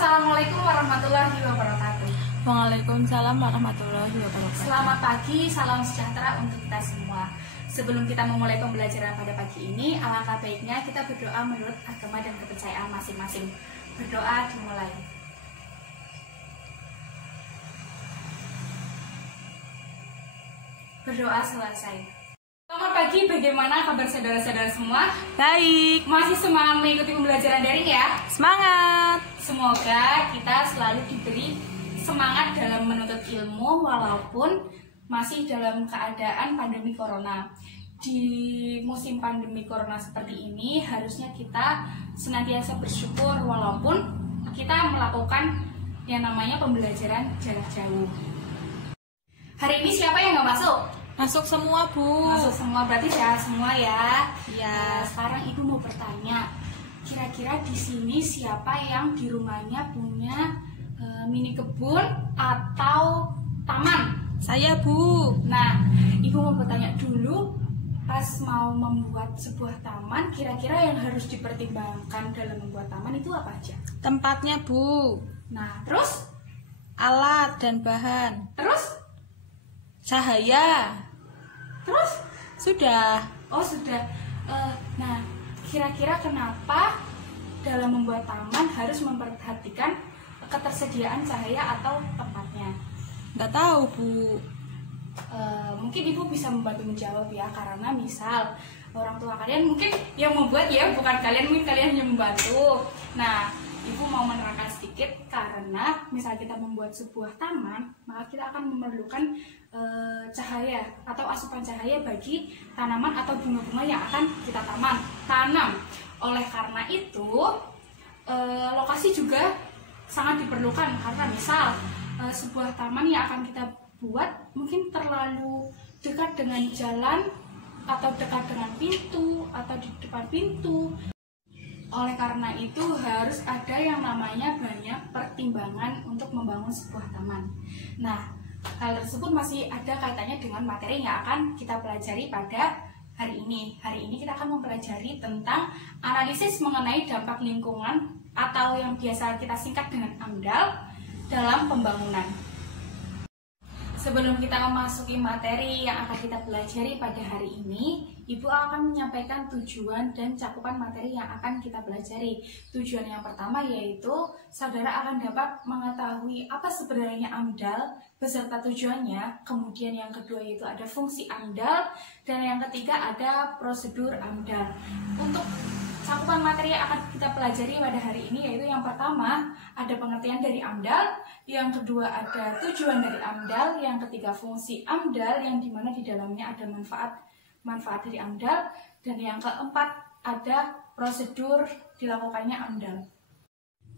Assalamualaikum warahmatullahi wabarakatuh. Waalaikumsalam warahmatullahi wabarakatuh. Selamat pagi, salam sejahtera untuk kita semua. Sebelum kita memulai pembelajaran pada pagi ini, alangkah baiknya kita berdoa menurut agama dan kepercayaan masing-masing. Berdoa dimulai. Berdoa selesai. Selamat pagi, bagaimana kabar saudara-saudara semua? Baik, Masih semangat mengikuti pembelajaran daring ya? semangat. Semoga kita selalu diberi semangat dalam menuntut ilmu walaupun masih dalam keadaan pandemi corona. Di musim pandemi corona seperti ini harusnya kita senantiasa bersyukur walaupun kita melakukan yang namanya pembelajaran jarak jauh. Hari ini siapa yang nggak masuk? Masuk semua, Bu. Masuk semua, berarti sehat semua ya. Ya. Sekarang Ibu mau bertanya, kira-kira di sini siapa yang di rumahnya punya mini kebun atau taman? Saya, Bu. Nah, Ibu mau bertanya dulu, pas mau membuat sebuah taman, kira-kira yang harus dipertimbangkan dalam membuat taman itu apa aja? Tempatnya, Bu. Nah, terus? Alat dan bahan. Terus? Cahaya. Terus? Sudah. Oh, sudah. Nah, kira-kira kenapa dalam membuat taman harus memperhatikan ketersediaan cahaya atau tempatnya? Nggak tahu, Bu. Mungkin Ibu bisa membantu menjawab ya, karena misal orang tua kalian mungkin yang membuat ya, bukan kalian, mungkin kalian hanya membantu. Nah, Ibu mau menerangkan sedikit, karena misal kita membuat sebuah taman, maka kita akan memerlukan cahaya atau asupan cahaya bagi tanaman atau bunga-bunga yang akan kita tanam. Oleh karena itu, lokasi juga sangat diperlukan, karena misal sebuah taman yang akan kita buat mungkin terlalu dekat dengan jalan atau dekat dengan pintu atau di depan pintu. Oleh karena itu harus ada yang namanya banyak pertimbangan untuk membangun sebuah taman. Nah, hal tersebut masih ada kaitannya dengan materi yang akan kita pelajari pada hari ini. Hari ini kita akan mempelajari tentang analisis mengenai dampak lingkungan atau yang biasa kita singkat dengan AMDAL dalam pembangunan. Sebelum kita memasuki materi yang akan kita pelajari pada hari ini, Ibu akan menyampaikan tujuan dan cakupan materi yang akan kita pelajari. Tujuan yang pertama yaitu saudara akan dapat mengetahui apa sebenarnya AMDAL beserta tujuannya. Kemudian yang kedua yaitu ada fungsi AMDAL, dan yang ketiga ada prosedur AMDAL. Untuk cakupan materi yang akan kita pelajari pada hari ini yaitu yang pertama ada pengertian dari AMDAL, yang kedua ada tujuan dari AMDAL, yang ketiga fungsi AMDAL yang dimana di dalamnya ada manfaat dari AMDAL, dan yang keempat ada prosedur dilakukannya AMDAL.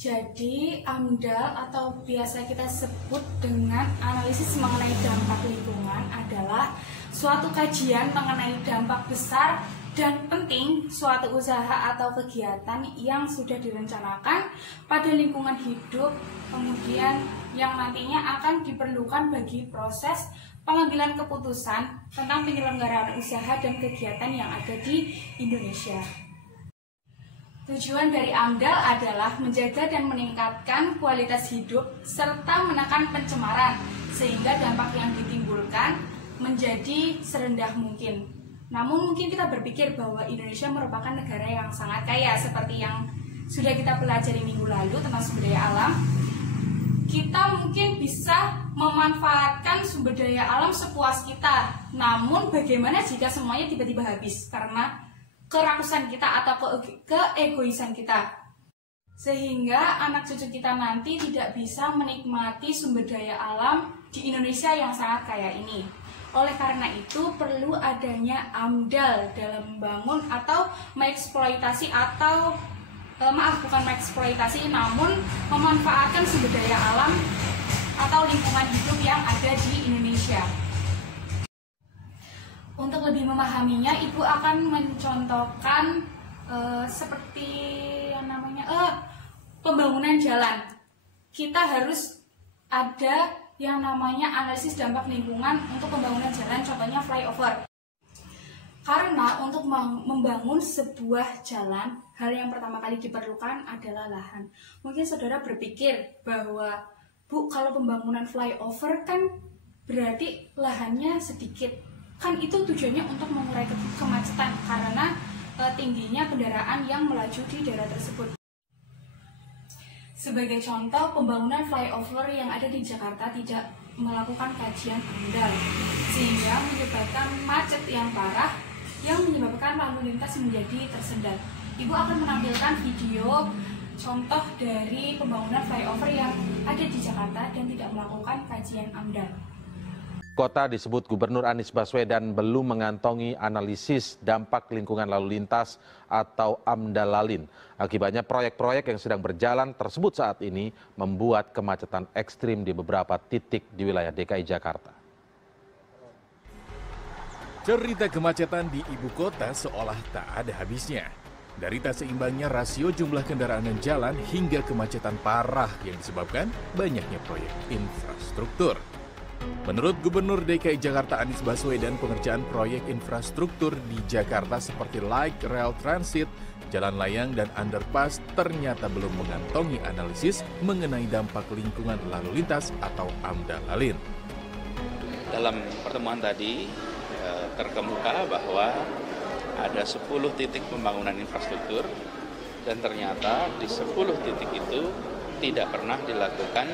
Jadi AMDAL atau biasa kita sebut dengan analisis mengenai dampak lingkungan adalah suatu kajian mengenai dampak besar dan penting suatu usaha atau kegiatan yang sudah direncanakan pada lingkungan hidup, kemudian yang nantinya akan diperlukan bagi proses pengambilan keputusan tentang penyelenggaraan usaha dan kegiatan yang ada di Indonesia. Tujuan dari AMDAL adalah menjaga dan meningkatkan kualitas hidup serta menekan pencemaran sehingga dampak yang ditimbulkan menjadi serendah mungkin. Namun mungkin kita berpikir bahwa Indonesia merupakan negara yang sangat kaya, seperti yang sudah kita pelajari minggu lalu tentang sumber daya alam. Kita mungkin bisa memanfaatkan sumber daya alam sepuas kita. Namun bagaimana jika semuanya tiba-tiba habis karena kerakusan kita atau keegoisan kita? Sehingga anak cucu kita nanti tidak bisa menikmati sumber daya alam di Indonesia yang sangat kaya ini. Oleh karena itu perlu adanya AMDAL dalam membangun atau mengeksploitasi atau bukan mengeksploitasi, namun memanfaatkan sumber daya alam atau lingkungan hidup yang ada di Indonesia. Untuk lebih memahaminya, Ibu akan mencontohkan seperti yang namanya pembangunan jalan. Kita harus ada yang namanya analisis dampak lingkungan untuk pembangunan jalan, contohnya flyover. Karena untuk membangun sebuah jalan, hal yang pertama kali diperlukan adalah lahan. Mungkin saudara berpikir bahwa, Bu, kalau pembangunan flyover kan berarti lahannya sedikit. Kan itu tujuannya untuk mengurai kemacetan karena tingginya kendaraan yang melaju di daerah tersebut. Sebagai contoh, pembangunan flyover yang ada di Jakarta tidak melakukan kajian AMDAL, sehingga menyebabkan macet yang parah yang menyebabkan lalu lintas menjadi tersendat. Ibu akan menampilkan video contoh dari pembangunan flyover yang ada di Jakarta dan tidak melakukan kajian AMDAL. Kota disebut Gubernur Anies Baswedan belum mengantongi analisis dampak lingkungan lalu lintas atau AMDAL-Lalin. Akibatnya proyek-proyek yang sedang berjalan tersebut saat ini membuat kemacetan ekstrim di beberapa titik di wilayah DKI Jakarta. Cerita kemacetan di ibu kota seolah tak ada habisnya. Dari tak seimbangnya rasio jumlah kendaraan dan jalan hingga kemacetan parah yang disebabkan banyaknya proyek infrastruktur. Menurut Gubernur DKI Jakarta Anies Baswedan, pengerjaan proyek infrastruktur di Jakarta seperti light rail transit, jalan layang, dan underpass ternyata belum mengantongi analisis mengenai dampak lingkungan lalu lintas atau AMDAL-Lalin. Dalam pertemuan tadi terkemuka bahwa ada 10 titik pembangunan infrastruktur dan ternyata di 10 titik itu tidak pernah dilakukan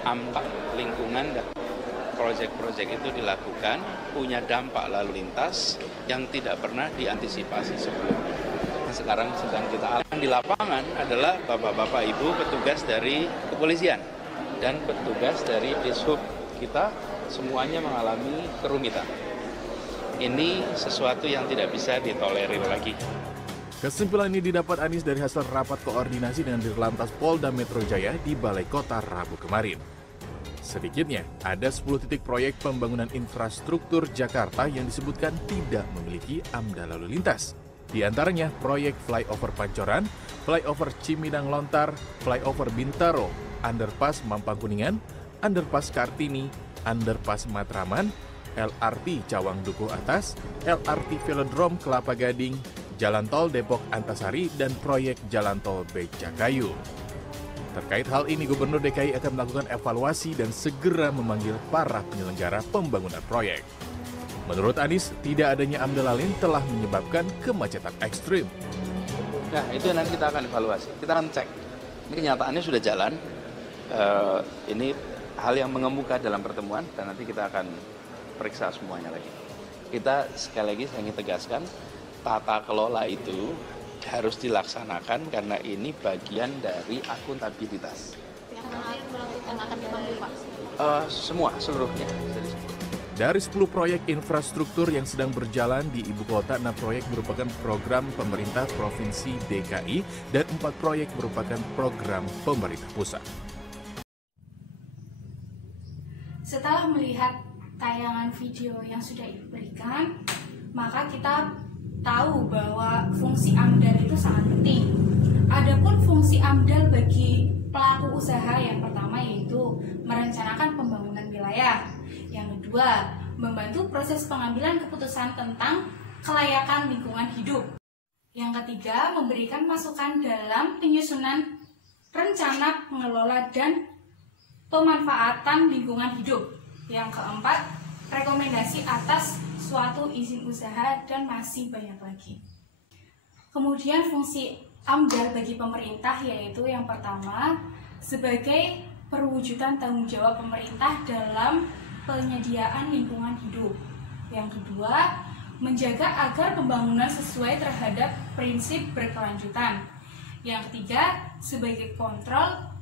dampak lingkungan dan proyek-proyek itu dilakukan punya dampak lalu lintas yang tidak pernah diantisipasi sebelumnya. Sekarang sedang kita alami di lapangan adalah bapak-bapak ibu petugas dari kepolisian dan petugas dari Dishub kita semuanya mengalami kerumitan. Ini sesuatu yang tidak bisa ditolerir lagi. Kesimpulan ini didapat Anies dari hasil rapat koordinasi dengan Dirlantas Polda Metro Jaya di Balai Kota Rabu kemarin. Sedikitnya, ada 10 titik proyek pembangunan infrastruktur Jakarta yang disebutkan tidak memiliki AMDAL lalu lintas. Di antaranya proyek flyover Pancoran, flyover Cimindang Lontar, flyover Bintaro, underpass Mampang Kuningan, underpass Kartini, underpass Matraman, LRT Cawang Dukuh Atas, LRT Velodrome Kelapa Gading, Jalan Tol Depok Antasari, dan proyek Jalan Tol Becakayu. Terkait hal ini, Gubernur DKI akan melakukan evaluasi dan segera memanggil para penyelenggara pembangunan proyek. Menurut Anies, tidak adanya AMDAL-Lalin telah menyebabkan kemacetan ekstrim. Nah, itu nanti kita akan evaluasi. Kita akan cek. Ini kenyataannya sudah jalan. Ini hal yang mengemuka dalam pertemuan dan nanti kita akan periksa semuanya lagi. Kita sekali lagi saya ingin tegaskan, tata kelola itu harus dilaksanakan karena ini bagian dari akuntabilitas. Yang akan dipanggil Pak? Seluruhnya. Dari 10 proyek infrastruktur yang sedang berjalan di ibu kota, 6 proyek merupakan program pemerintah Provinsi DKI dan 4 proyek merupakan program pemerintah pusat. Setelah melihat tayangan video yang sudah Ibu berikan, maka kita tahu bahwa fungsi AMDAL itu sangat penting. Adapun fungsi AMDAL bagi pelaku usaha yang pertama yaitu merencanakan pembangunan wilayah. Yang kedua, membantu proses pengambilan keputusan tentang kelayakan lingkungan hidup. Yang ketiga, memberikan masukan dalam penyusunan rencana pengelola dan pemanfaatan lingkungan hidup. Yang keempat, rekomendasi atas suatu izin usaha dan masih banyak lagi. Kemudian fungsi AMDAL bagi pemerintah yaitu yang pertama, sebagai perwujudan tanggung jawab pemerintah dalam penyediaan lingkungan hidup. Yang kedua, menjaga agar pembangunan sesuai terhadap prinsip berkelanjutan. Yang ketiga, sebagai kontrol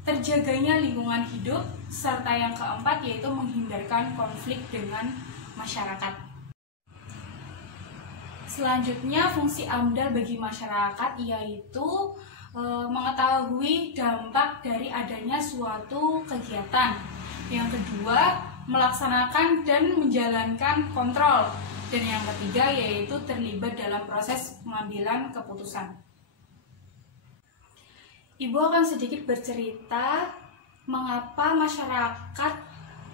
terjaganya lingkungan hidup, serta yang keempat yaitu menghindarkan konflik dengan masyarakat. Selanjutnya, fungsi AMDAL bagi masyarakat yaitu mengetahui dampak dari adanya suatu kegiatan. Yang kedua, melaksanakan dan menjalankan kontrol. Dan yang ketiga yaitu terlibat dalam proses pengambilan keputusan. Ibu akan sedikit bercerita mengapa masyarakat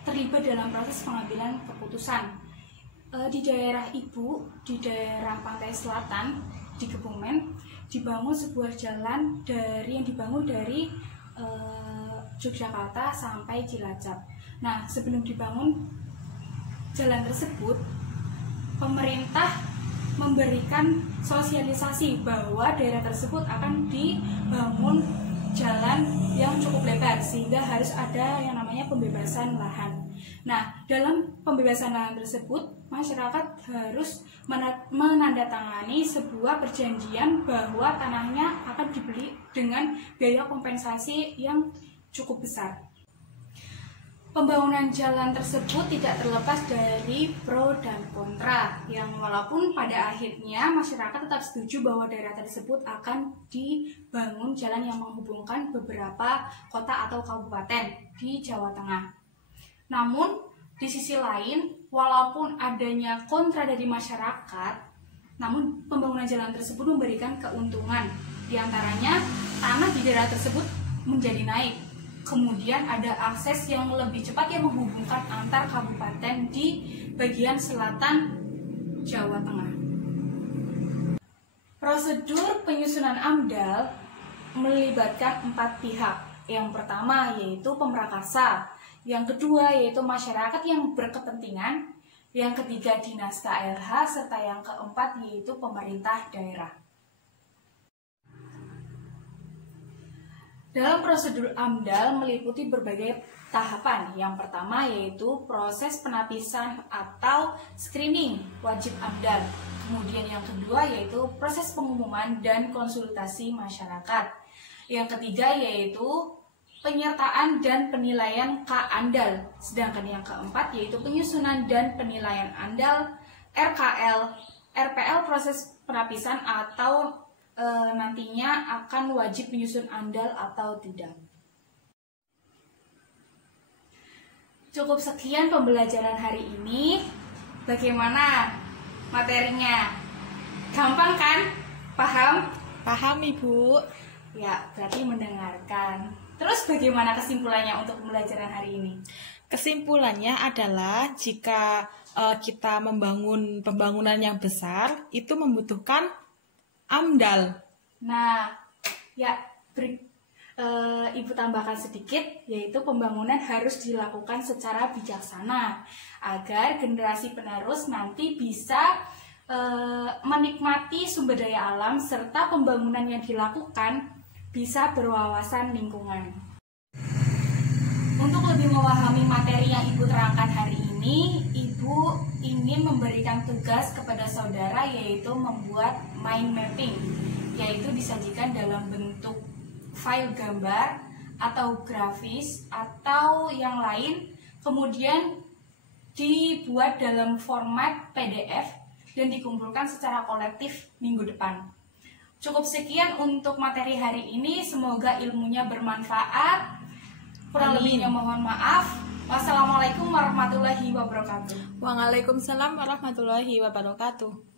terlibat dalam proses pengambilan keputusan. Di daerah Ibu, di daerah pantai selatan di Kebumen, dibangun sebuah jalan yang dibangun dari Yogyakarta sampai Cilacap. Nah, sebelum dibangun jalan tersebut, pemerintah memberikan sosialisasi bahwa daerah tersebut akan dibangun jalan yang cukup lebar, sehingga harus ada yang namanya pembebasan lahan. Nah, dalam pembebasan lahan tersebut, masyarakat harus menandatangani sebuah perjanjian bahwa tanahnya akan dibeli dengan biaya kompensasi yang cukup besar. Pembangunan jalan tersebut tidak terlepas dari pro dan kontra, yang walaupun pada akhirnya masyarakat tetap setuju bahwa daerah tersebut akan dibangun jalan yang menghubungkan beberapa kota atau kabupaten di Jawa Tengah. Namun, di sisi lain, walaupun adanya kontra dari masyarakat, namun pembangunan jalan tersebut memberikan keuntungan. Di antaranya, tanah di daerah tersebut menjadi naik. Kemudian ada akses yang lebih cepat yang menghubungkan antar kabupaten di bagian selatan Jawa Tengah. Prosedur penyusunan AMDAL melibatkan 4 pihak. Yang pertama yaitu pemrakasa, yang kedua yaitu masyarakat yang berkepentingan, yang ketiga dinas KLH, serta yang keempat yaitu pemerintah daerah. Dalam prosedur AMDAL meliputi berbagai tahapan. Yang pertama yaitu proses penapisan atau screening wajib AMDAL. Kemudian yang kedua yaitu proses pengumuman dan konsultasi masyarakat. Yang ketiga yaitu penyertaan dan penilaian K-ANDAL. Sedangkan yang keempat yaitu penyusunan dan penilaian ANDAL, RKL, RPL proses penapisan atau nantinya akan wajib menyusun AMDAL atau tidak. Cukup sekian pembelajaran hari ini. Bagaimana materinya? Gampang kan? Paham? Paham, Ibu. Ya, berarti mendengarkan. Terus bagaimana kesimpulannya untuk pembelajaran hari ini? Kesimpulannya adalah jika kita membangun pembangunan yang besar, itu membutuhkan AMDAL. Nah, ya Ibu tambahkan sedikit, yaitu pembangunan harus dilakukan secara bijaksana agar generasi penerus nanti bisa menikmati sumber daya alam serta pembangunan yang dilakukan bisa berwawasan lingkungan. Untuk lebih memahami materi yang Ibu terangkan hari ini, Ibu ingin memberikan tugas kepada saudara yaitu membuat mind mapping, yaitu disajikan dalam bentuk file gambar atau grafis atau yang lain, kemudian dibuat dalam format PDF dan dikumpulkan secara kolektif minggu depan. Cukup sekian untuk materi hari ini, semoga ilmunya bermanfaat. Kurang lebihnya mohon maaf. Wassalamualaikum warahmatullahi wabarakatuh. Waalaikumsalam warahmatullahi wabarakatuh.